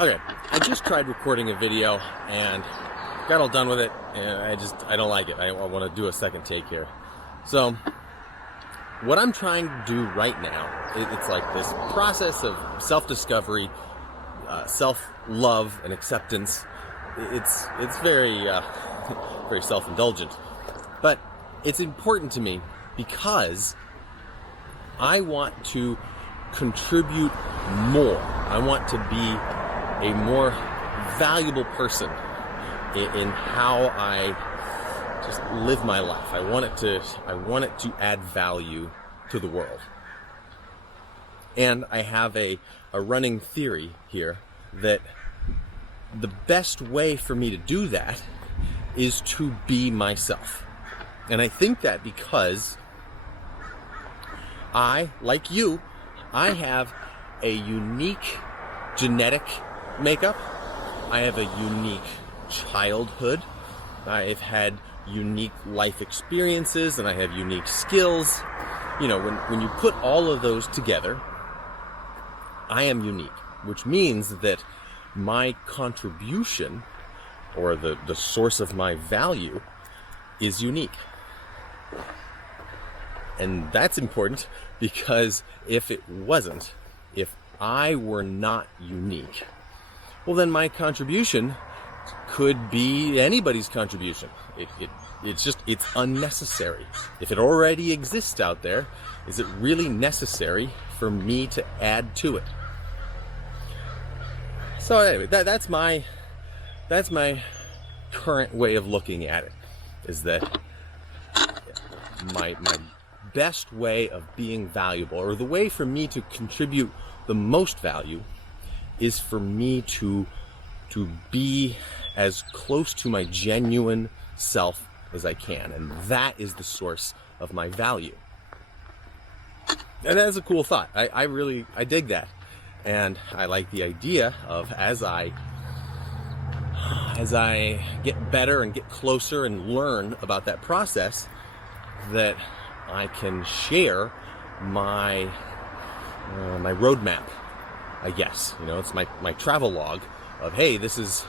Okay, I just tried recording a video and got all done with it, and I don't like it. I want to do a second take here. So, what I'm trying to do right now, it's like this process of self-discovery, self-love, and acceptance. It's very very self-indulgent, but it's important to me because I want to contribute more. I want to be a more valuable person in how I just live my life. I want it to add value to the world. And I have a running theory here that the best way for me to do that is to be myself. And I think that because I, like you, I have a unique genetic makeup. I have a unique childhood. I've had unique life experiences, and I have unique skills. You know, when you put all of those together, I am unique, which means that my contribution, or the source of my value, is unique. And that's important because if it wasn't, if I were not unique, well, then my contribution could be anybody's contribution. It's unnecessary. If it already exists out there, is it really necessary for me to add to it? So anyway, that's my current way of looking at it, is that my best way of being valuable, or the way for me to contribute the most value, is for me to be as close to my genuine self as I can, and that is the source of my value. And that's a cool thought. I dig that, and I like the idea of as I get better and get closer and learn about that process, that I can share my roadmap. I guess, you know, it's my travel log of, hey, this is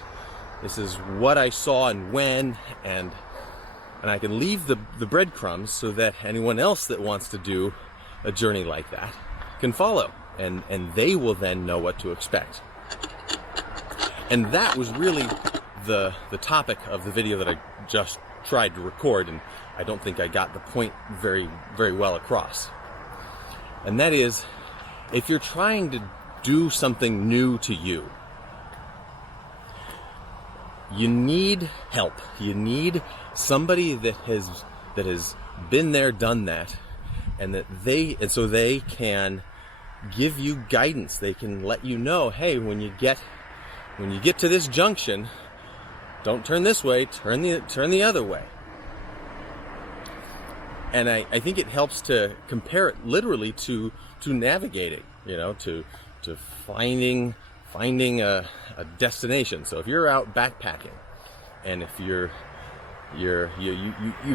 what I saw and when, and I can leave the breadcrumbs so that anyone else that wants to do a journey like that can follow, and they will then know what to expect. And that was really the topic of the video that I just tried to record, and I don't think I got the point very, very well across. And that is, if you're trying to do something new to you, you need help. You need somebody that has been there, done that, and so they can give you guidance. They can let you know, hey, when you get to this junction, don't turn this way, turn the other way. And I think it helps to compare it literally to navigating, you know, to finding a destination. So if you're out backpacking, and if you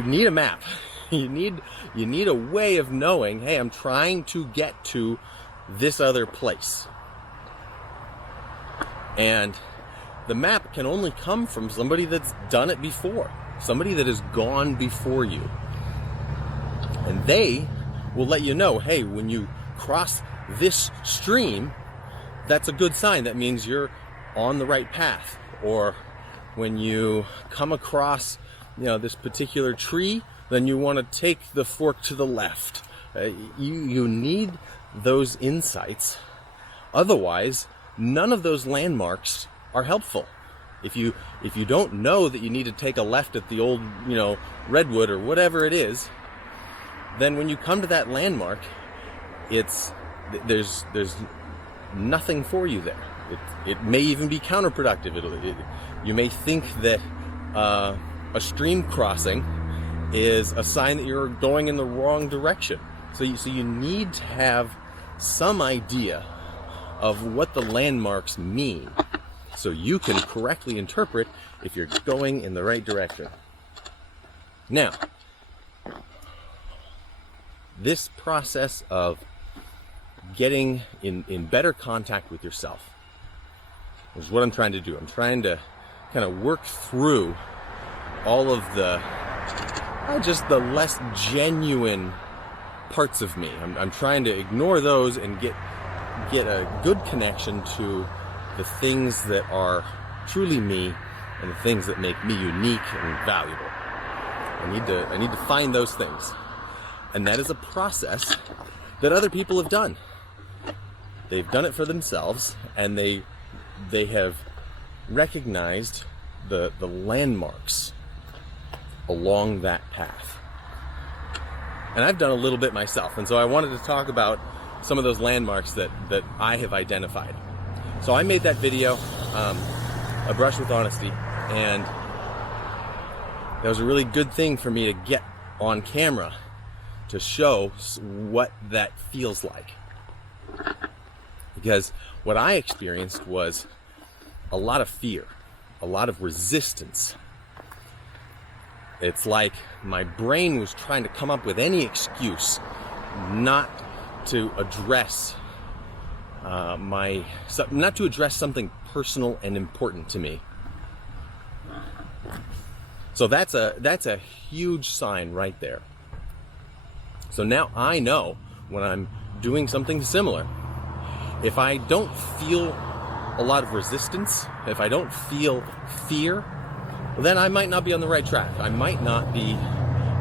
need a map, you need a way of knowing, hey, I'm trying to get to this other place. And the map can only come from somebody that's done it before, somebody that has gone before you. And they will let you know, hey, when you cross this stream, that's a good sign. That means you're on the right path. Or when you come across, you know, this particular tree, then you want to take the fork to the left. You need those insights. Otherwise, none of those landmarks are helpful. If you don't know that you need to take a left at the old, you know, redwood or whatever it is, then when you come to that landmark, there's nothing for you there. It may even be counterproductive. You may think that a stream crossing is a sign that you're going in the wrong direction. So you need to have some idea of what the landmarks mean, so you can correctly interpret if you're going in the right direction. Now, this process of getting in better contact with yourself is what I'm trying to do. I'm trying to kind of work through all of the just the less genuine parts of me. I'm trying to ignore those and get a good connection to the things that are truly me and the things that make me unique and valuable. I need to find those things. And that is a process that other people have done. They've done it for themselves, and they have recognized the landmarks along that path. And I've done a little bit myself, and so I wanted to talk about some of those landmarks that I have identified. So I made that video, A Brush with Honesty, and that was a really good thing for me to get on camera to show what that feels like. Because what I experienced was a lot of fear, a lot of resistance. It's like my brain was trying to come up with any excuse not to address not to address something personal and important to me. So that's a huge sign right there. So now I know when I'm doing something similar, if I don't feel a lot of resistance, if I don't feel fear, then I might not be on the right track. I might not be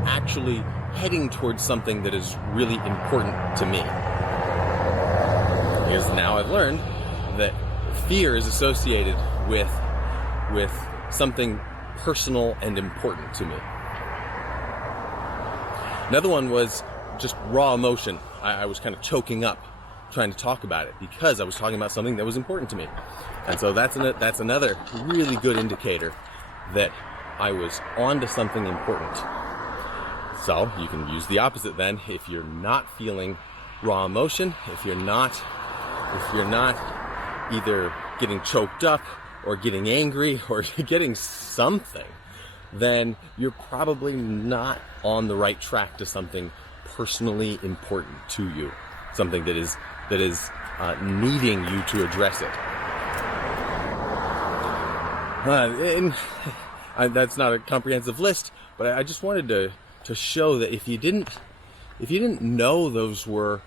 actually heading towards something that is really important to me. Because now I've learned that fear is associated with something personal and important to me. Another one was just raw emotion. I was kind of choking up trying to talk about it because I was talking about something that was important to me. And so that's another really good indicator that I was onto something important. So you can use the opposite then. If you're not feeling raw emotion, if you're not either getting choked up or getting angry or getting something, then you're probably not on the right track to something personally important to you, something that is needing you to address it. That's not a comprehensive list, but I just wanted to show that if you didn't know those were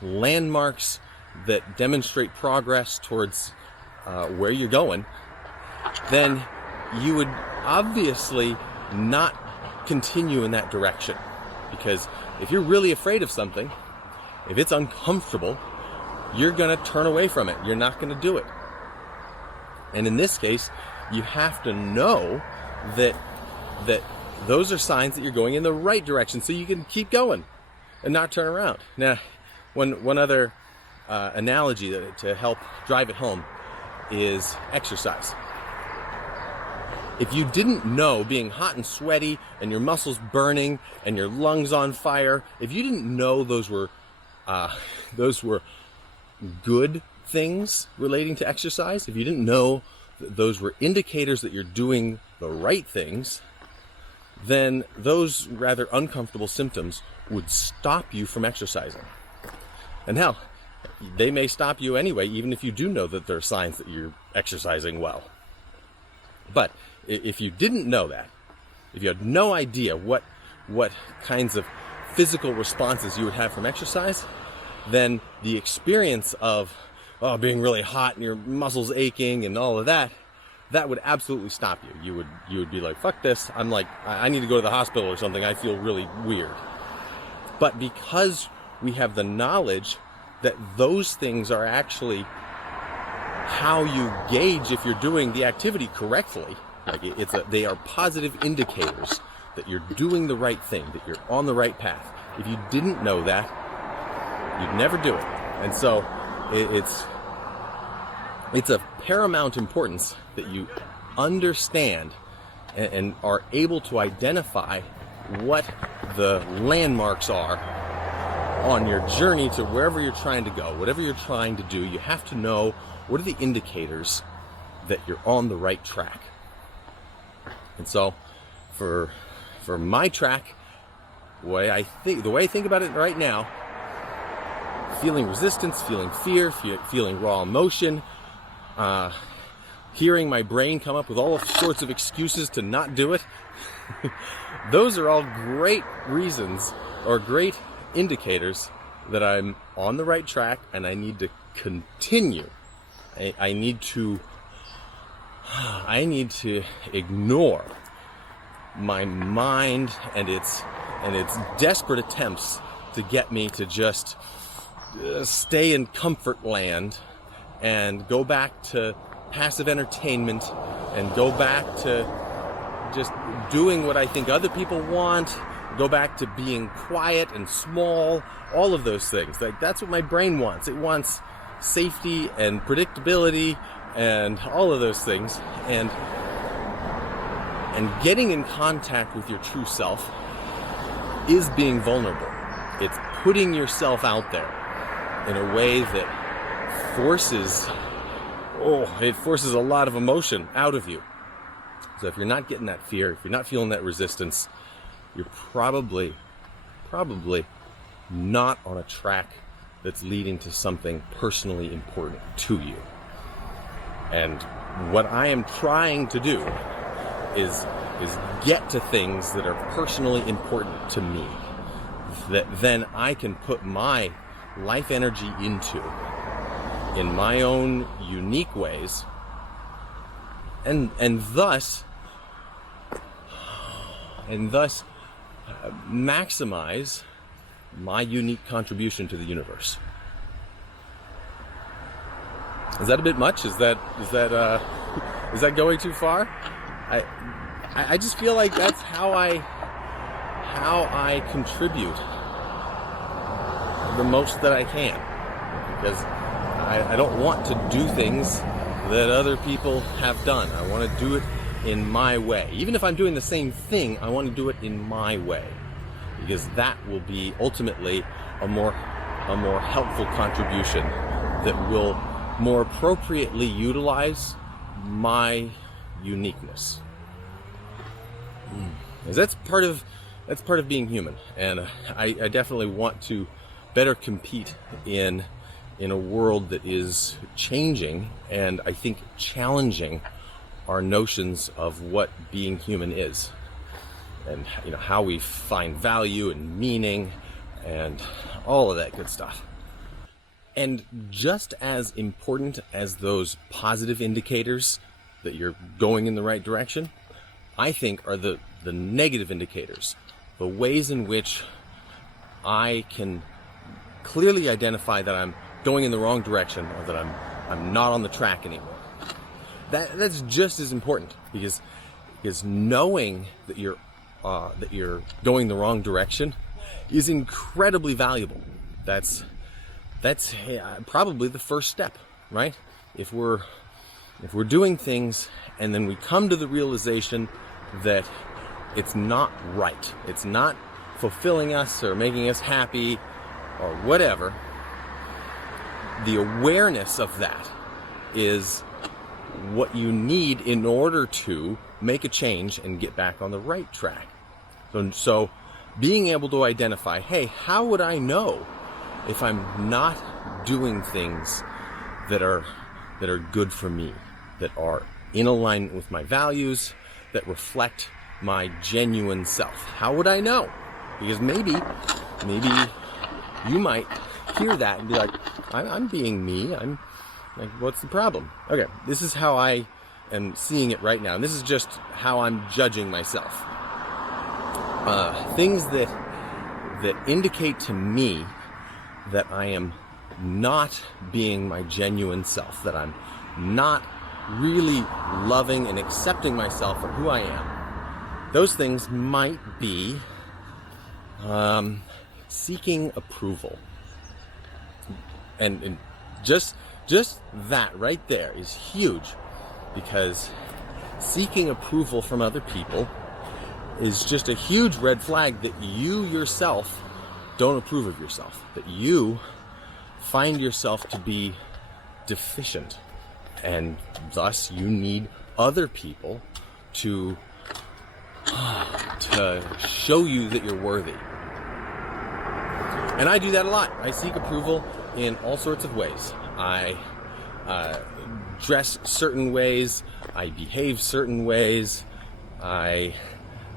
landmarks that demonstrate progress towards where you're going, then you would obviously not continue in that direction. Because if you're really afraid of something, if it's uncomfortable, you're going to turn away from it. You're not going to do it. And in this case, you have to know that those are signs that you're going in the right direction so you can keep going and not turn around. Now, one other analogy to help drive it home is exercise. If you didn't know, being hot and sweaty and your muscles burning and your lungs on fire, if you didn't know those were good things relating to exercise, if you didn't know those were indicators that you're doing the right things, then those rather uncomfortable symptoms would stop you from exercising. And hell, they may stop you anyway, even if you do know that there are signs that you're exercising well. But if you didn't know that, if you had no idea what kinds of physical responses you would have from exercise, then the experience of being really hot and your muscles aching and all of that would absolutely stop you. You would be like, fuck this, I need to go to the hospital or something, I feel really weird. But because we have the knowledge that those things are actually how you gauge if you're doing the activity correctly, they are positive indicators that you're doing the right thing, that you're on the right path. If you didn't know that, you'd never do it. And so it's of paramount importance that you understand and are able to identify what the landmarks are on your journey to wherever you're trying to go, whatever you're trying to do. You have to know what are the indicators that you're on the right track. And so for my track, the way I think about it right now, feeling resistance, feeling fear, feeling raw emotion, hearing my brain come up with all sorts of excuses to not do it. Those are all great reasons or great indicators that I'm on the right track and I need to continue. I need to ignore my mind and its desperate attempts to get me to just stay in comfort land and go back to passive entertainment and go back to just doing what I think other people want, go back to being quiet and small, all of those things. Like, that's what my brain wants. It wants safety and predictability and all of those things. And getting in contact with your true self is being vulnerable. It's putting yourself out there in a way that forces a lot of emotion out of you. So if you're not getting that fear, if you're not feeling that resistance, you're probably not on a track that's leading to something personally important to you. And what I am trying to do is get to things that are personally important to me, that then I can put my life energy into in my own unique ways, and thus maximize my unique contribution to the universe. Is that a bit much? Is that going too far? I just feel like that's how I contribute the most that I can, because I don't want to do things that other people have done. I want to do it in my way. Even if I'm doing the same thing, I want to do it in my way, because that will be ultimately a more helpful contribution that will more appropriately utilize my uniqueness. Because that's part of being human, and I definitely want to better compete in a world that is changing and I think challenging our notions of what being human is, and how we find value and meaning and all of that good stuff. And just as important as those positive indicators that you're going in the right direction, I think are the negative indicators, the ways in which I can clearly identify that I'm going in the wrong direction or that I'm not on the track anymore. That's just as important, because knowing that you're going the wrong direction is incredibly valuable. That's probably the first step, right? If we're doing things and then we come to the realization that it's not right, it's not fulfilling us or making us happy or whatever, the awareness of that is what you need in order to make a change and get back on the right track. So being able to identify, hey, how would I know if I'm not doing things that are good for me, that are in alignment with my values, that reflect my genuine self? How would I know? Because maybe you might hear that and be like, I'm being me. I'm like, what's the problem? Okay, this is how I am seeing it right now, and this is just how I'm judging myself. Things that indicate to me that I am not being my genuine self, that I'm not really loving and accepting myself for who I am. Those things might be seeking approval. And just that right there is huge, because seeking approval from other people is just a huge red flag that you yourself don't approve of yourself, that you find yourself to be deficient, and thus you need other people to show you that you're worthy. And I do that a lot. I seek approval in all sorts of ways. I dress certain ways, I behave certain ways, I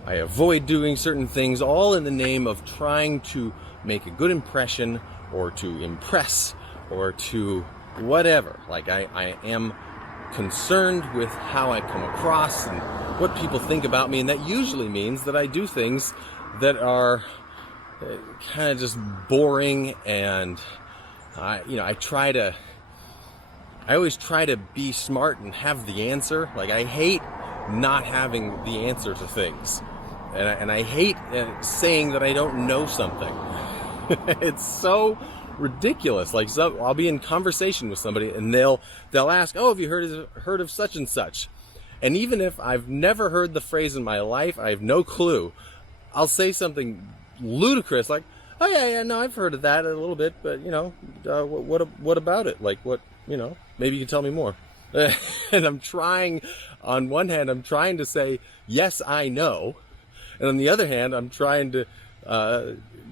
avoid doing certain things, all in the name of trying to make a good impression or to impress or to whatever. Like I am concerned with how I come across and what people think about me, and that usually means that I do things that are kind of just boring, and I always try to be smart and have the answer. Like, I hate not having the answer to things, and I hate saying that I don't know something. It's so ridiculous. Like, so I'll be in conversation with somebody and they'll ask, "Oh, have you heard of such and such?" And even if I've never heard the phrase in my life, I have no clue, I'll say something ludicrous like, "Oh yeah, no, I've heard of that a little bit, but what about it? Like, what, maybe you can tell me more." And I'm trying, on one hand, I'm trying to say, yes, I know. And on the other hand, I'm trying to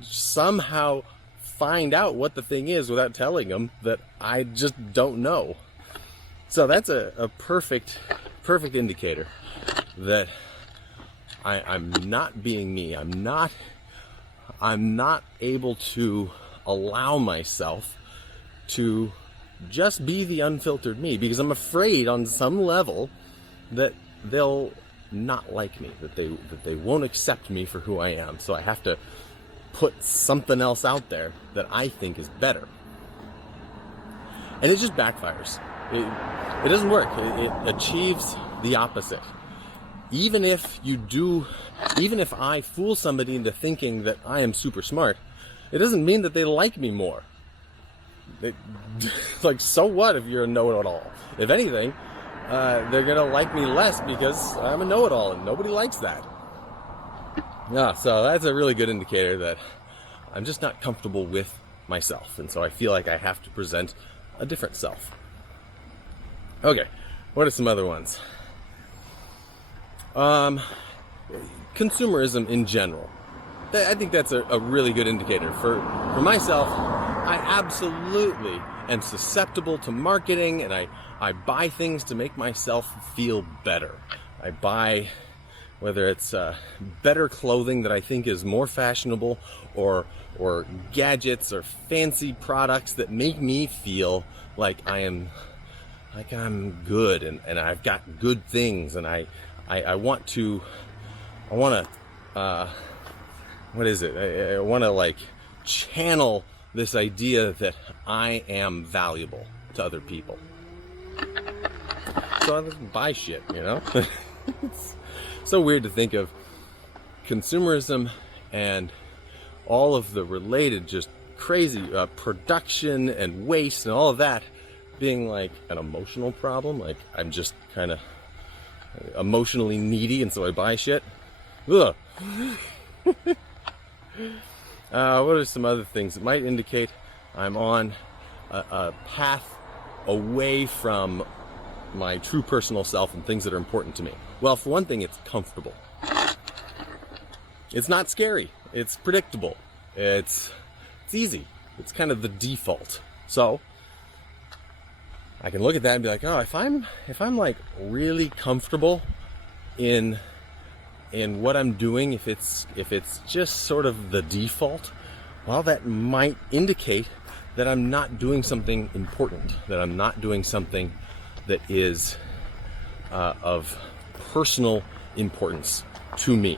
somehow find out what the thing is without telling them that I just don't know. So that's a perfect indicator that I'm not being me. I'm not able to allow myself to just be the unfiltered me, because I'm afraid on some level that they'll not like me, that they won't accept me for who I am. So I have to put something else out there that I think is better. And it just backfires. It doesn't work. It achieves the opposite. Even if I fool somebody into thinking that I am super smart, it doesn't mean that they like me more. Like, so what if you're a know-it-all? If anything, they're gonna like me less because I'm a know-it-all, and nobody likes that. Yeah, so that's a really good indicator that I'm just not comfortable with myself, and so I feel like I have to present a different self. Okay, what are some other ones? Consumerism in general. I think that's a really good indicator. For myself, I absolutely am susceptible to marketing, and I buy things to make myself feel better. I buy, whether it's better clothing that I think is more fashionable, or gadgets or fancy products that make me feel like I'm good, and I've got good things, and I want to what is it? I want to like channel this idea that I am valuable to other people. So I just buy shit, It's so weird to think of consumerism and all of the related just crazy production and waste and all of that being like an emotional problem. Like, I'm just kind of emotionally needy, and so I buy shit. Ugh. What are some other things that might indicate I'm on a path away from my true personal self and things that are important to me? Well, for one thing, it's comfortable. It's not scary. It's predictable. It's easy. It's kind of the default. So I can look at that and be like, oh, if I'm like really comfortable in what I'm doing, if it's just sort of the default, well, that might indicate that I'm not doing something important, that I'm not doing something that is of personal importance to me.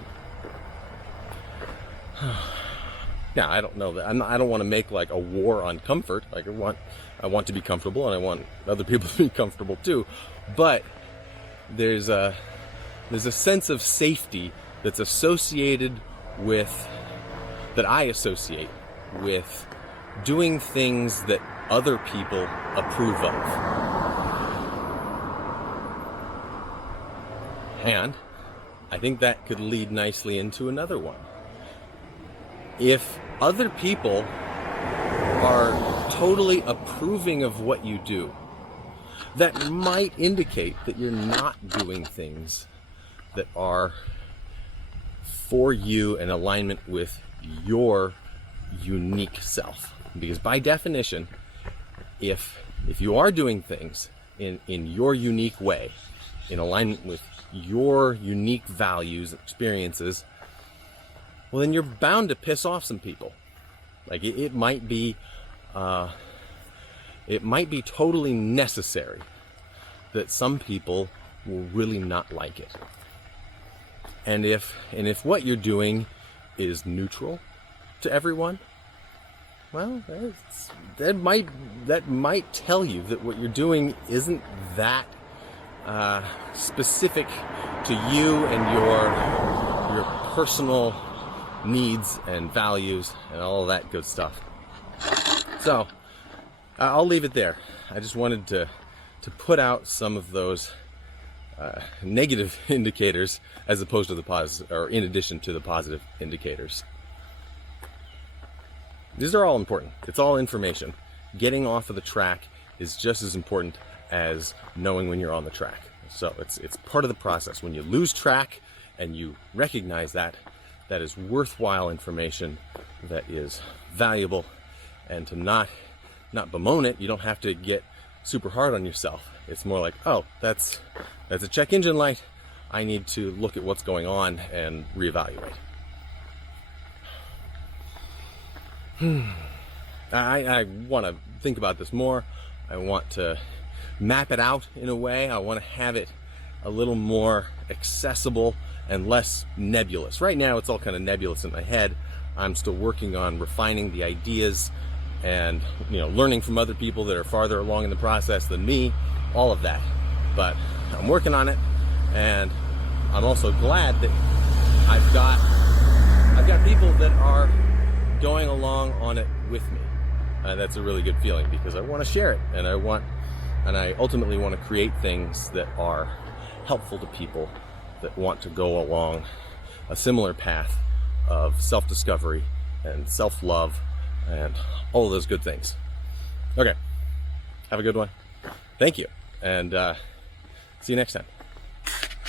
Now, I don't know that I don't want to make like a war on comfort. Like, I want to be comfortable, and I want other people to be comfortable too. But there's a sense of safety that's associated with, that I associate with, doing things that other people approve of. And I think that could lead nicely into another one. If other people are totally approving of what you do, that might indicate that you're not doing things that are for you in alignment with your unique self. Because by definition, if you are doing things in your unique way, in alignment with your unique values and experiences, well, then you're bound to piss off some people. Like it might be totally necessary that some people will really not like it. And if what you're doing is neutral to everyone, well, that might tell you that what you're doing isn't that specific to you and your personal needs and values and all of that good stuff. So I'll leave it there. I just wanted to put out some of those negative indicators as opposed to the positive, or in addition to the positive indicators. These are all important. It's all information. Getting off of the track is just as important as knowing when you're on the track. So it's part of the process. When you lose track and you recognize that, that is worthwhile information, that is valuable, and to not bemoan it. You don't have to get super hard on yourself. It's more like, oh, that's a check engine light. I need to look at what's going on and reevaluate. I want to think about this more. I want to map it out in a way. I want to have it a little more accessible and less nebulous. Right now it's all kind of nebulous in my head. I'm still working on refining the ideas and learning from other people that are farther along in the process than me, all of that. But I'm working on it, and I'm also glad that I've got people that are going along on it with me. That's a really good feeling, because I want to share it, and I ultimately want to create things that are helpful to people that want to go along a similar path of self-discovery and self-love and all of those good things. Okay, have a good one. Thank you, and see you next time.